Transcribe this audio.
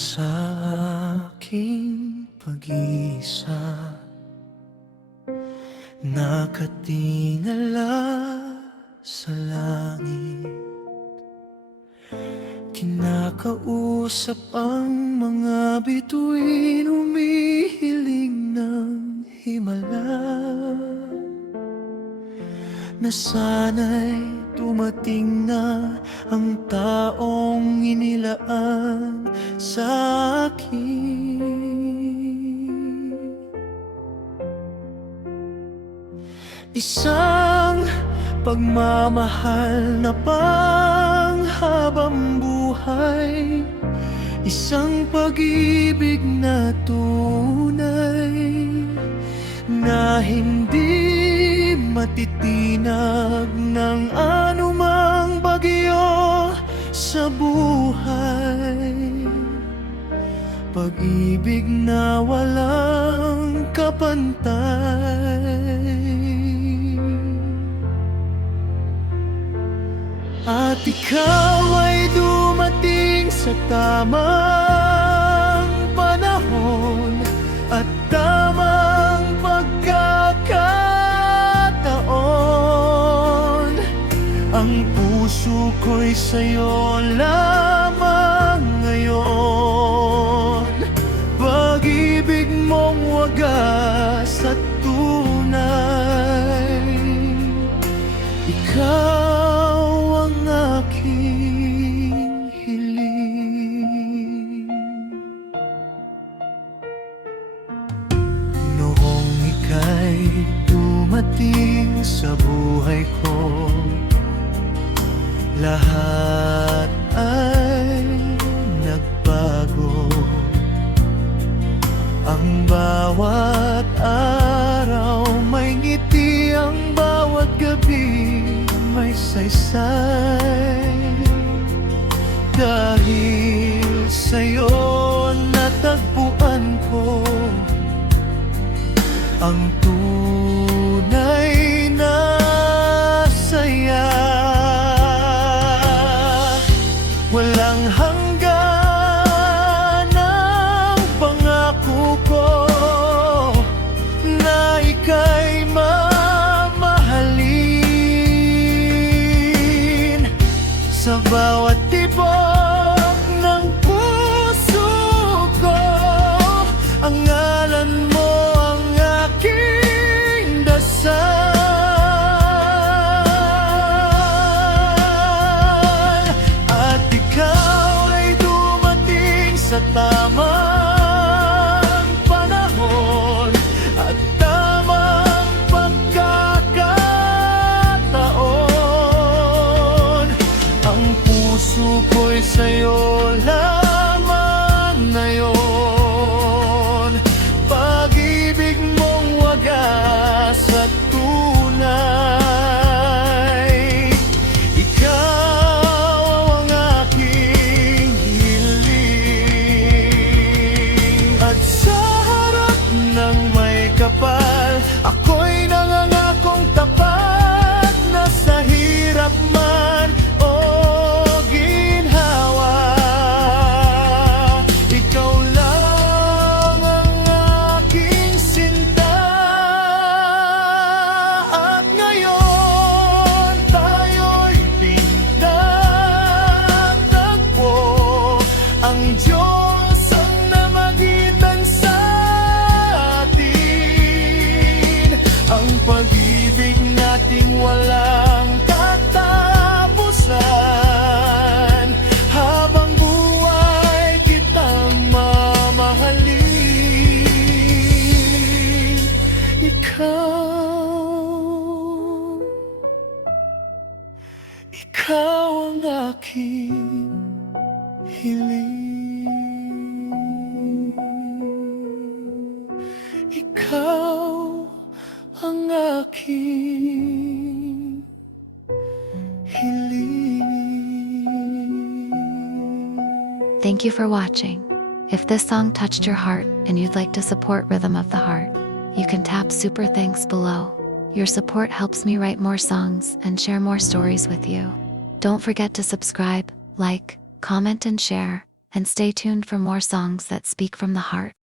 sa aking pag-iisa, nakatingala sa langit, kinakausap ang mga bituin, humihiling ng himala, na sana'y dumating na ang taong inilaan sa akin. Isang pagmamahal na panghabang buhay, isang pag-ibig na tunay, na hindi matitinag ng anumang bagyo sa buhay. Pag-ibig na walang kapantay. At ikaw ay dumating sa tamang panahon at tamang pagkakataon. Ang puso ko'y sa'yo lamang ngayon. Pag-ibig mong wagas at tunay, ikaw ang aking hiling. Noong ika'y dumating sa buhay ko, lahat ay nagbago. Ang bawat araw may ngiti, ang bawat gabi may saysay. Dahil sa'yo natagpuan ko ang tunay na saya. Walang hanggan ang pangako ko na ika'y mamahalin. Sa bawat tibok ng puso ko, ang ngalan mo ang aking dasal. Sa tamang panahon at tamang pagkakataon, ang puso ko'y sa'yo lamang ngayon. Pag-ibig mong wagas at tunay, ikaw ang aking kapal. Ako'y nangangakong tapat na sa hirap man o ginhawa, ikaw lang ang aking sinta. At ngayon tayo'y pinagtagpo, ang Diyos ang namagitan sa ang pag-ibig nating walang katapusan. Habang buhay kitang mamahalin. Ikaw ang aking hiling. Ikaw ang aking hiling. Thank you for watching. If this song touched your heart and you'd like to support Rhythm of the Heart, you can tap Super Thanks below. Your support helps me write more songs and share more stories with you. Don't forget to subscribe, like, comment and share. and stay tuned for more songs that speak from the heart.